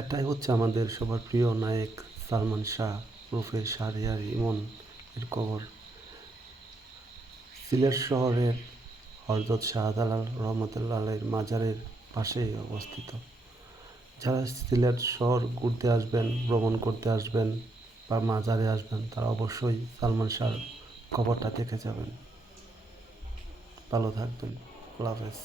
এটাই হচ্ছে আমাদের সবার প্রিয় নায়ক সালমান শাহ রুফে শাহরিয়ার ইমন এর কবর। সিলেট শহরের হরদত শাহজালাল রহমতুল্লাহ মাজারের পাশেই অবস্থিত। যারা সিলেট শহর ঘুরতে আসবেন, ভ্রমণ করতে আসবেন বা মাজারে আসবেন, তারা অবশ্যই সালমান শাহর কবরটা দেখে যাবেন। ভালো থাকবেন। আল্লাহ হাফেজ।